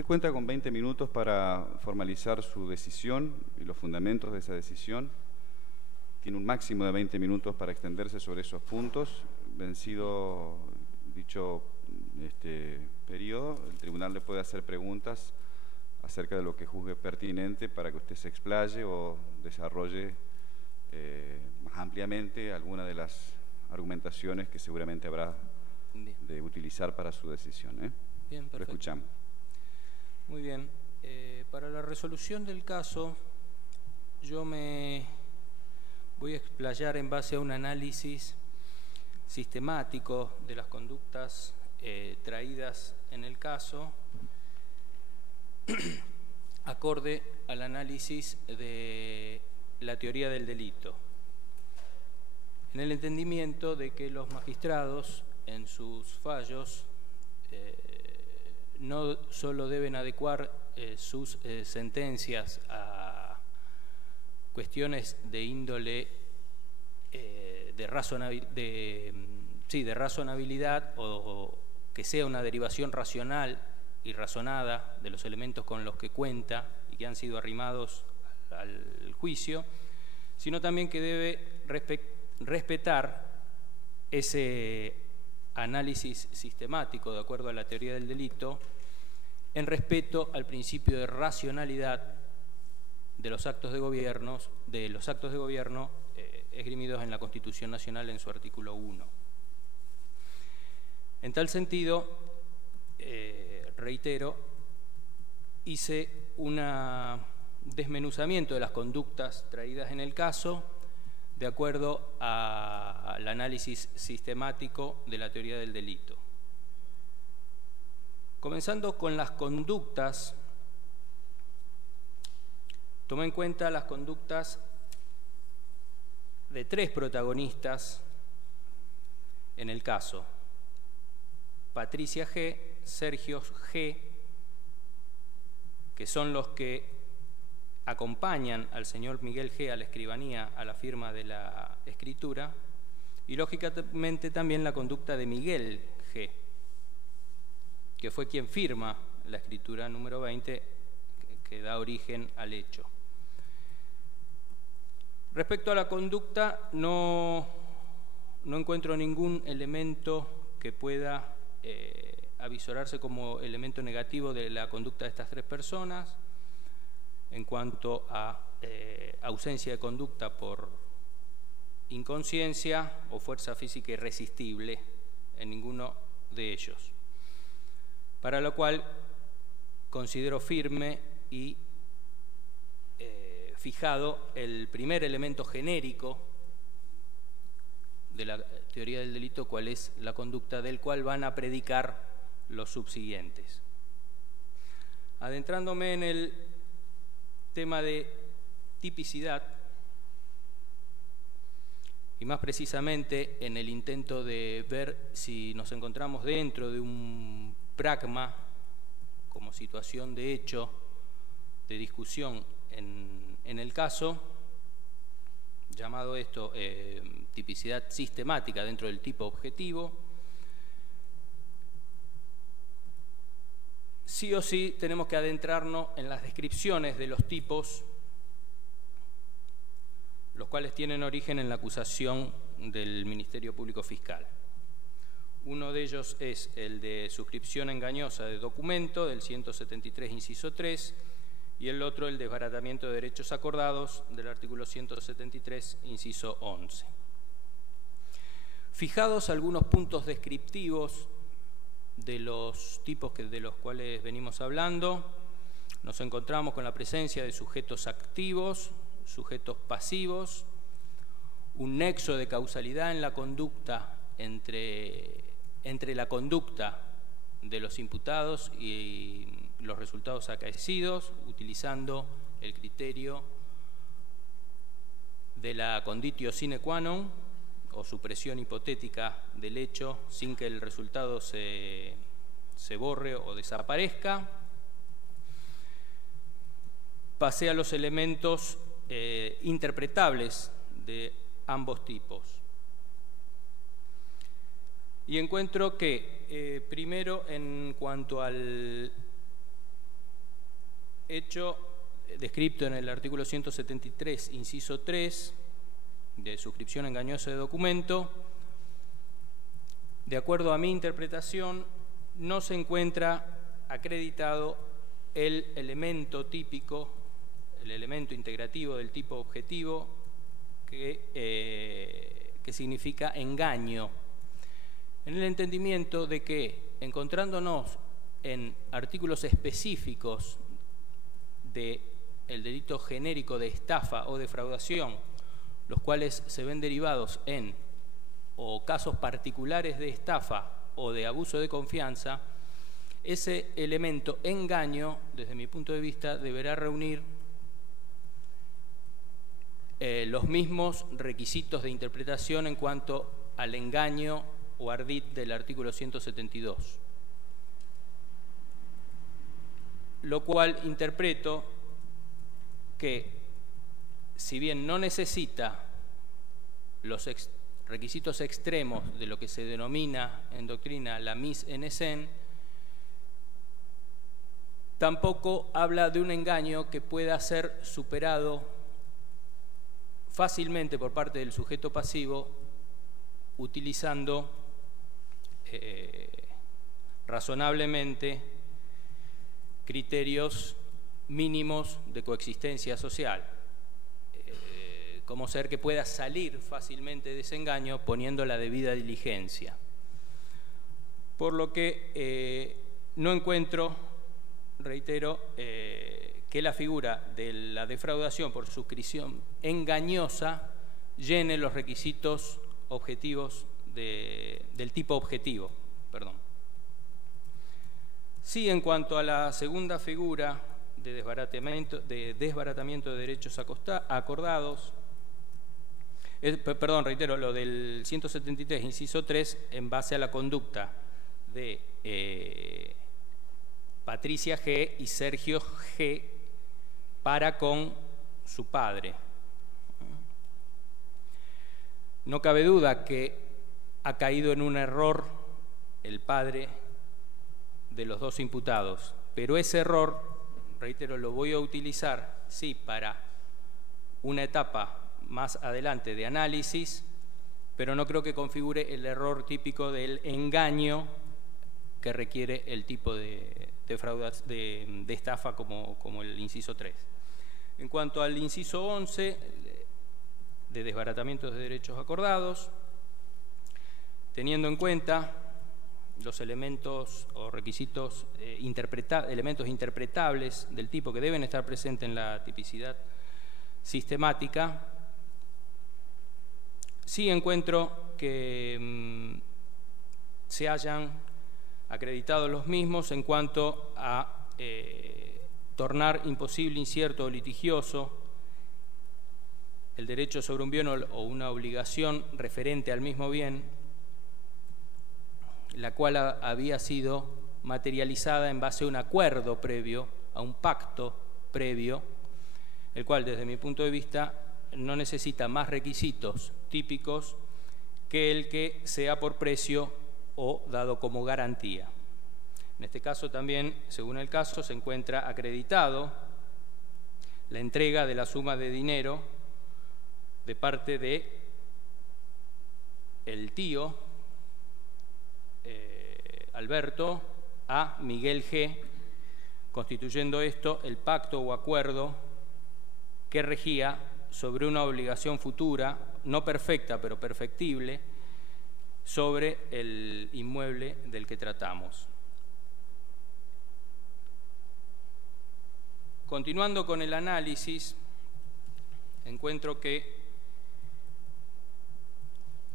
Usted cuenta con 20 minutos para formalizar su decisión y los fundamentos de esa decisión. Tiene un máximo de 20 minutos para extenderse sobre esos puntos. Vencido dicho periodo, el tribunal le puede hacer preguntas acerca de lo que juzgue pertinente para que usted se explaye o desarrolle más ampliamente alguna de las argumentaciones que seguramente habrá de utilizar para su decisión. Bien, perfecto. Lo escuchamos. Muy bien. Para la resolución del caso, yo me voy a explayar en base a un análisis sistemático de las conductas traídas en el caso, acorde al análisis de la teoría del delito, en el entendimiento de que los magistrados en sus fallos no solo deben adecuar sus sentencias a cuestiones de índole de razonabilidad o que sea una derivación racional y razonada de los elementos con los que cuenta y que han sido arrimados al juicio, sino también que debe respetar ese análisis sistemático de acuerdo a la teoría del delito en respeto al principio de racionalidad de los actos de gobierno esgrimidos en la Constitución Nacional en su artículo 1. En tal sentido, reitero, hice un desmenuzamiento de las conductas traídas en el caso de acuerdo al análisis sistemático de la teoría del delito. Comenzando con las conductas, tomé en cuenta las conductas de 3 protagonistas en el caso: Patricia G., Sergio G., que son los que acompañan al señor Miguel G. a la escribanía a la firma de la escritura, y lógicamente también la conducta de Miguel G., que fue quien firma la escritura número 20 que da origen al hecho. Respecto a la conducta, no encuentro ningún elemento que pueda avisorarse como elemento negativo de la conducta de estas 3 personas en cuanto a ausencia de conducta por inconsciencia o fuerza física irresistible en ninguno de ellos, para lo cual considero firme y fijado el primer elemento genérico de la teoría del delito, cuál es la conducta del cual van a predicar los subsiguientes. Adentrándome en el tema de tipicidad, y más precisamente en el intento de ver si nos encontramos dentro de un pragma como situación de hecho de discusión en el caso, llamado esto tipicidad sistemática dentro del tipo objetivo, sí o sí tenemos que adentrarnos en las descripciones de los tipos, los cuales tienen origen en la acusación del Ministerio Público Fiscal. Uno de ellos es el de suscripción engañosa de documento, del 173, inciso 3, y el otro el desbaratamiento de derechos acordados, del artículo 173, inciso 11. Fijados algunos puntos descriptivos de los tipos de los cuales venimos hablando, nos encontramos con la presencia de sujetos activos, sujetos pasivos, un nexo de causalidad en la conducta entre la conducta de los imputados y los resultados acaecidos, utilizando el criterio de la conditio sine qua non o supresión hipotética del hecho sin que el resultado se borre o desaparezca. Pasé a los elementos interpretables de ambos tipos. Y encuentro que, primero, en cuanto al hecho descrito en el artículo 173, inciso 3, de suscripción engañosa de documento, de acuerdo a mi interpretación, no se encuentra acreditado el elemento típico, el elemento integrativo del tipo objetivo que significa engaño, en el entendimiento de que, encontrándonos en artículos específicos del delito genérico de estafa o defraudación, los cuales se ven derivados en o casos particulares de estafa o de abuso de confianza, ese elemento engaño, desde mi punto de vista, deberá reunir los mismos requisitos de interpretación en cuanto al engaño o ardid del artículo 172. Lo cual interpreto que, si bien no necesita los requisitos extremos de lo que se denomina en doctrina la mise en scène, tampoco habla de un engaño que pueda ser superado fácilmente por parte del sujeto pasivo utilizando razonablemente criterios mínimos de coexistencia social, como ser que pueda salir fácilmente de ese engaño poniendo la debida diligencia. Por lo que no encuentro, reitero, que la figura de la defraudación por suscripción engañosa llene los requisitos objetivos del tipo objetivo. Sí, en cuanto a la segunda figura de desbaratamiento de derechos acordados, reitero, lo del 173, inciso 3, en base a la conducta de Patricia G. y Sergio G. para con su padre. No cabe duda que ha caído en un error el padre de los dos imputados, pero ese error, reitero, lo voy a utilizar, sí, para una etapa más adelante de análisis, pero no creo que configure el error típico del engaño que requiere el tipo de estafa como el inciso 3. En cuanto al inciso 11, de desbaratamiento de derechos acordados, teniendo en cuenta los elementos o requisitos elementos interpretables del tipo que deben estar presentes en la tipicidad sistemática, sí encuentro que se hayan acreditado los mismos en cuanto a tornar imposible, incierto o litigioso el derecho sobre un bien o una obligación referente al mismo bien, la cual había sido materializada en base a un acuerdo previo, a un pacto previo, el cual desde mi punto de vista no necesita más requisitos típicos que el que sea por precio o dado como garantía. En este caso también, según el caso, se encuentra acreditado la entrega de la suma de dinero de parte de el tío Alberto a Miguel G., constituyendo esto el pacto o acuerdo que regía sobre una obligación futura, no perfecta, pero perfectible, sobre el inmueble del que tratamos. Continuando con el análisis, encuentro que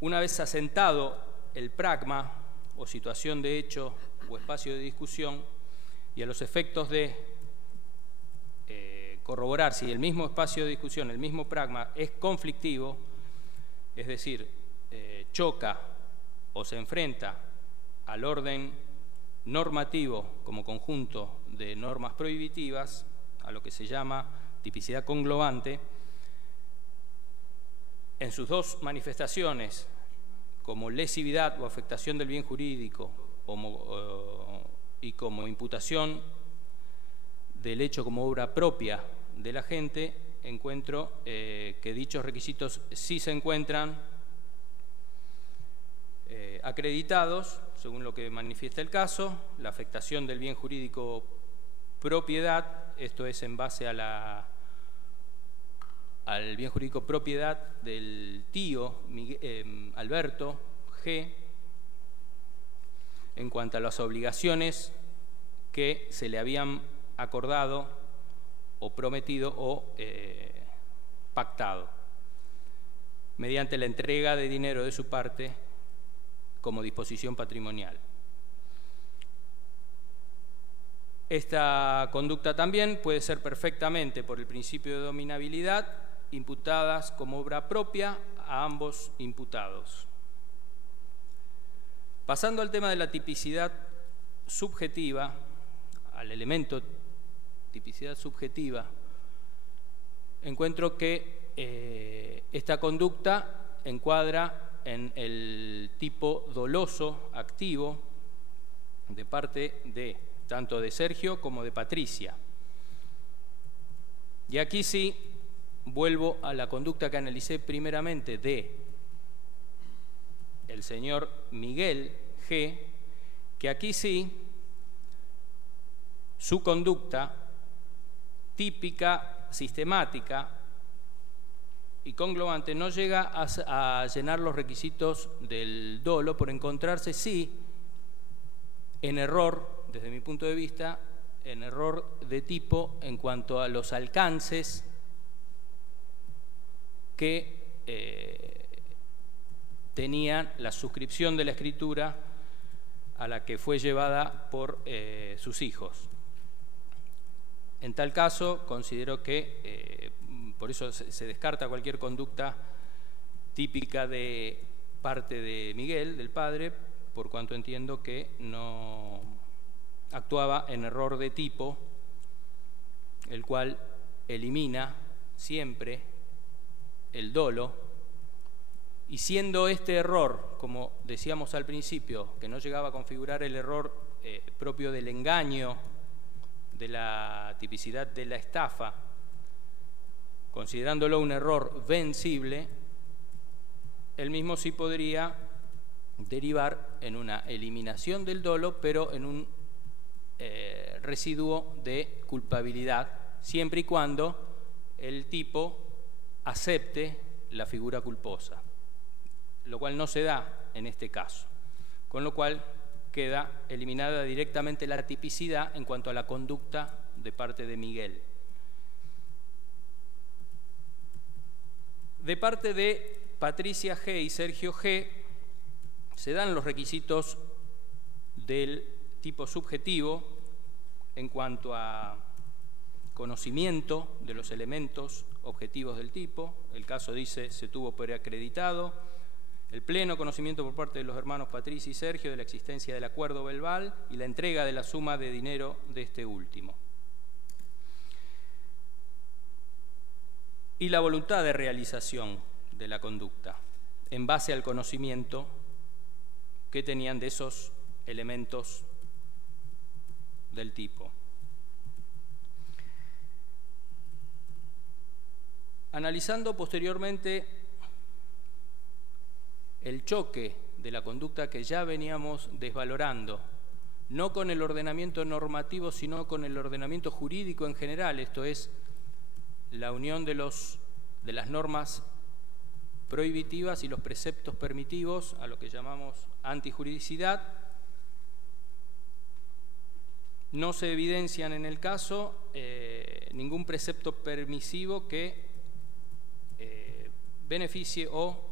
una vez asentado el pragma o situación de hecho o espacio de discusión, y a los efectos de corroborar si el mismo espacio de discusión, el mismo pragma es conflictivo, es decir, choca o se enfrenta al orden normativo como conjunto de normas prohibitivas, a lo que se llama tipicidad conglobante, en sus dos manifestaciones, como lesividad o afectación del bien jurídico y como imputación del hecho como obra propia del agente, encuentro que dichos requisitos sí se encuentran acreditados, según lo que manifiesta el caso, la afectación del bien jurídico propiedad, esto es en base a al bien jurídico propiedad del tío Alberto G., en cuanto a las obligaciones que se le habían acordado o prometido o pactado, mediante la entrega de dinero de su parte como disposición patrimonial. Esta conducta también puede ser perfectamente, por el principio de dominabilidad, imputadas como obra propia a ambos imputados. Pasando al tema de la tipicidad subjetiva, al elemento tipicidad subjetiva, encuentro que esta conducta encuadra en el tipo doloso activo de parte de tanto de Sergio como de Patricia. Y aquí sí vuelvo a la conducta que analicé primeramente de el señor Miguel G., que aquí sí su conducta típica, sistemática y conglobante no llega a llenar los requisitos del dolo por encontrarse sí en error, desde mi punto de vista, en error de tipo en cuanto a los alcances que tenían la suscripción de la escritura a la que fue llevada por sus hijos. En tal caso, considero que, por eso se descarta cualquier conducta típica de parte de Miguel, del padre, por cuanto entiendo que no actuaba en error de tipo, el cual elimina siempre el dolo, y siendo este error, como decíamos al principio, que no llegaba a configurar el error propio del engaño, de la tipicidad de la estafa, considerándolo un error vencible, el mismo sí podría derivar en una eliminación del dolo, pero en un residuo de culpabilidad, siempre y cuando el tipo acepte la figura culposa, lo cual no se da en este caso, con lo cual queda eliminada directamente la tipicidad en cuanto a la conducta de parte de Miguel. De parte de Patricia G. y Sergio G. se dan los requisitos del tipo subjetivo en cuanto a conocimiento de los elementos objetivos del tipo. El caso dice se tuvo preacreditado el pleno conocimiento por parte de los hermanos Patricia y Sergio de la existencia del acuerdo verbal y la entrega de la suma de dinero de este último. Y la voluntad de realización de la conducta en base al conocimiento que tenían de esos elementos del tipo. Analizando posteriormente el choque de la conducta que ya veníamos desvalorando, no con el ordenamiento normativo, sino con el ordenamiento jurídico en general, esto es, la unión de las normas prohibitivas y los preceptos permitivos, a lo que llamamos antijuridicidad, no se evidencian en el caso ningún precepto permisivo que beneficie o